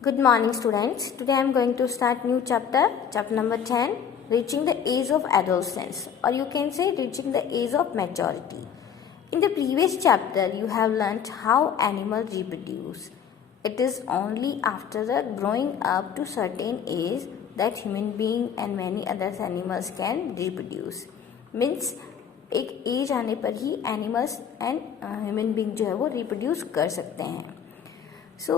Good morning, students. Today I am going to start new chapter number 10, reaching the age of adolescence, or you can say reaching the age of maturity. In the previous chapter, you have learnt how animals reproduce. It is only after the growing up to certain age that human being and many other animals can reproduce. Means एक as आने पर ही animals and human being जो है वो reproduce कर सकते हैं. So,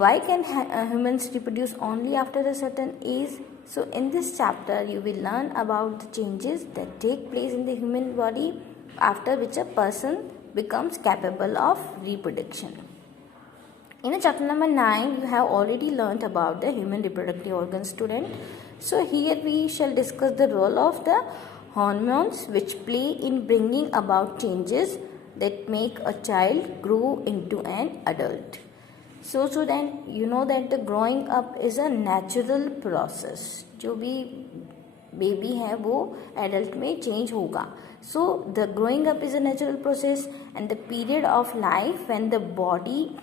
why can humans reproduce only after a certain age? So, in this chapter, you will learn about the changes that take place in the human body after which a person becomes capable of reproduction. In chapter number 9, you have already learnt about the human reproductive organs, student. So, here we shall discuss the role of the hormones which play in bringing about changes that make a child grow into an adult. So student, you know that the growing up is a natural process. जो भी baby है वो adult में change होगा. So the growing up is a natural process and the period of life when the body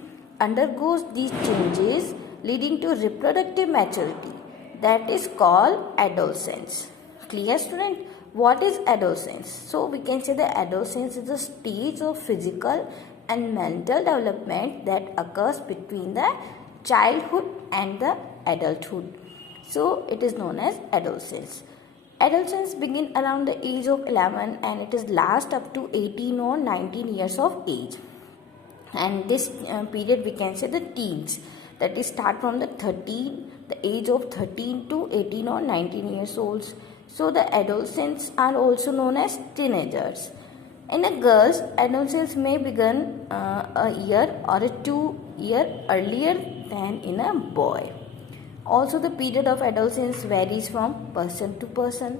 undergoes these changes leading to reproductive maturity, that is called adolescence. Clear, student? What is adolescence? So we can say that adolescence is a stage of physical and mental development that occurs between the childhood and the adulthood. So it is known as adolescence. Adolescence begins around the age of 11 and it is last up to 18 or 19 years of age. And this period we can say the teens, that is start from the age of 13 to 18 or 19 years old. So the adolescents are also known as teenagers. In a girls, adolescence may begin a year or a 2 year earlier than in a boy. Also, the period of adolescence varies from person to person.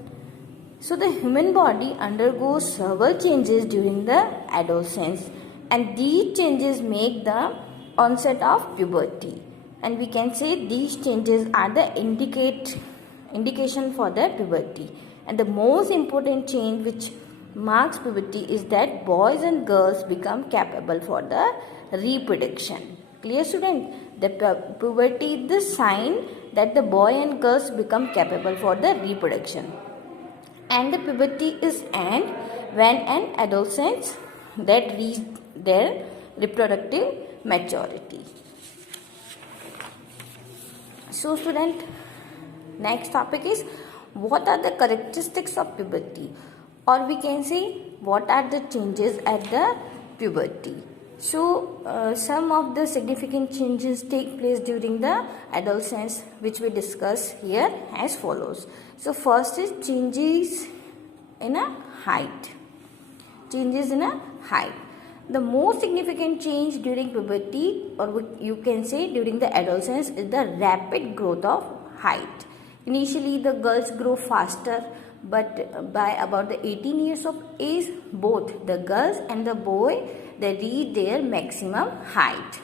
So, the human body undergoes several changes during the adolescence, and these changes make the onset of puberty. And we can say these changes are the indication for the puberty. And the most important change which marks puberty is that boys and girls become capable for the reproduction. Clear, student? The puberty is the sign that the boy and girls become capable for the reproduction. And the puberty is end when an adolescent that reach their reproductive maturity. So, student, next topic is what are the characteristics of puberty? Or we can say what are the changes at the puberty. So some of the significant changes take place during the adolescence which we discuss here as follows. So first is changes in a height. Changes in a height. The most significant change during puberty, or you can say during the adolescence, is the rapid growth of height. Initially the girls grow faster, but by about the 18 years of age, both the girls and the boy, they reach their maximum height.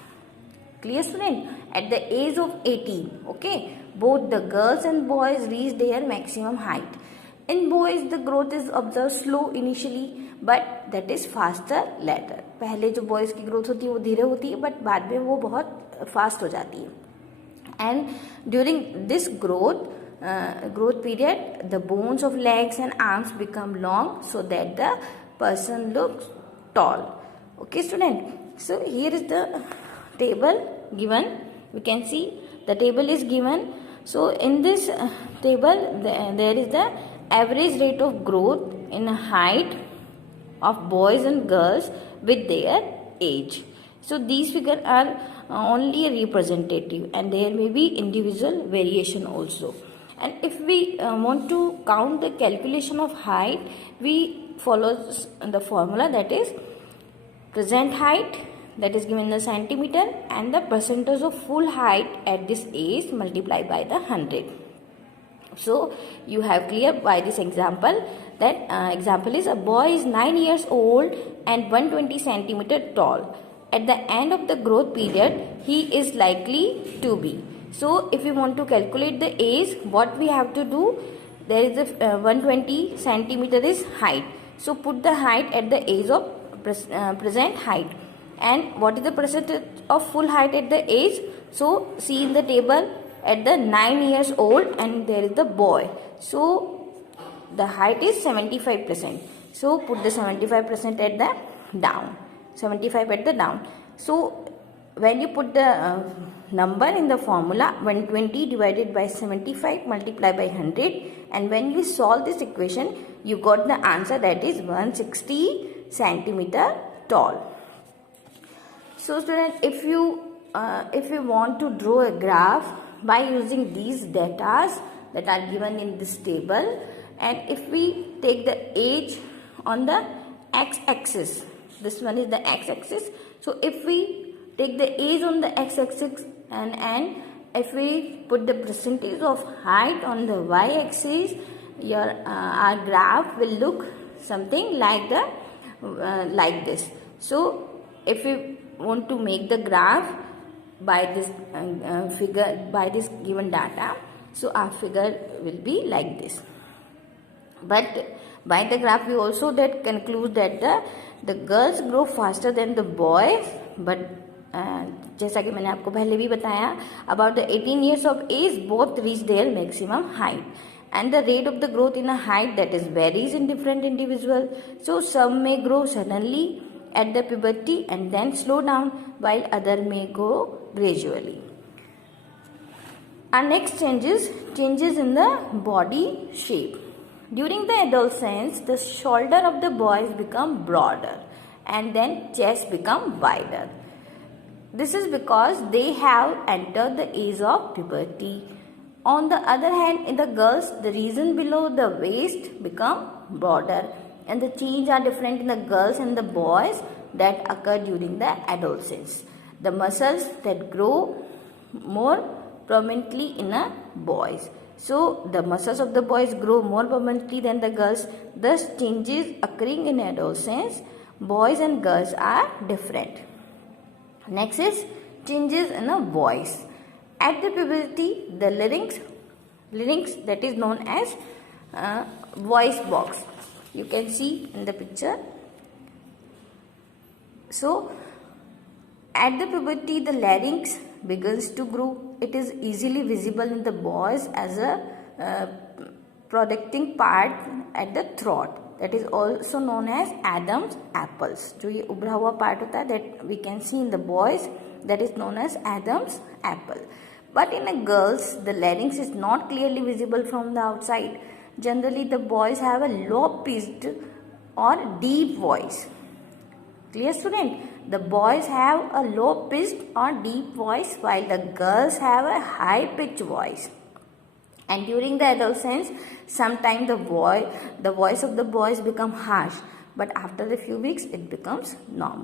Clear, student? At the age of 18, okay, both the girls and boys reach their maximum height. In boys, the growth is observed slow initially, but that is faster later. पहले जो boys की growth होती है वो धीरे होती है, but बाद में वो बहुत fast हो जाती है. And during this growth period, the bones of legs and arms become long so that the person looks tall. Okay, student? So here is the table given. We can see the table is given. So in this table there is the average rate of growth in height of boys and girls with their age. So these figures are only representative and there may be individual variation also. And if we want to count the calculation of height, we follow the formula, that is present height, that is given in the centimeter, and the percentage of full height at this age multiplied by the 100. So you have clear by this example that example is a boy is 9 years old and 120 centimeter tall. At the end of the growth period, he is likely to be. So if we want to calculate the age, what we have to do, there is a 120 centimeter is height. So put the height at the age of present height. And what is the percentage of full height at the age? So see in the table, at the 9 years old and there is the boy. So the height is 75%. So put the 75% at the down. 75 at the down. So when you put the number in the formula, 120 divided by 75 multiplied by 100, and when you solve this equation, you got the answer, that is 160 centimeter tall. So students, if you want to draw a graph by using these data that are given in this table, and if we take the age on the x-axis, this one is the x-axis. So if we take the age on the x-axis and if we put the percentage of height on the y-axis, our graph will look something like like this. So if we want to make the graph by this figure, by this given data, so our figure will be like this. But by the graph we also that conclude that the girls grow faster than the boys, but जैसा कि मैंने आपको पहले भी बताया, about the 18 years of age both reach their maximum height, and the rate of the growth in a height that is varies in different individual. So some may grow suddenly at the puberty and then slow down, while other may grow gradually. Our next changes in the body shape. During the adolescence, the shoulder of the boys become broader and then chest become wider. This is because they have entered the age of puberty. On the other hand, in the girls, the region below the waist become broader, and the change are different in the girls and the boys that occur during the adolescence. The muscles that grow more prominently in a boys. So the muscles of the boys grow more prominently than the girls. Thus changes occurring in adolescence, boys and girls are different. Next is changes in a voice. At the puberty, the larynx that is known as voice box. You can see in the picture. So at the puberty, the larynx begins to grow. It is easily visible in the boys as a projecting part at the throat. That is also known as Adam's apples. जो ये उभरा हुआ part होता है, that we can see in the boys, that is known as Adam's apple. But in a girls, the larynx is not clearly visible from the outside. Generally, the boys have a low-pitched or deep voice. Clear, student? The boys have a low-pitched or deep voice, while the girls have a high-pitched voice. And during the adolescence, sometimes the voice of the boys become harsh, but after a few weeks, it becomes normal.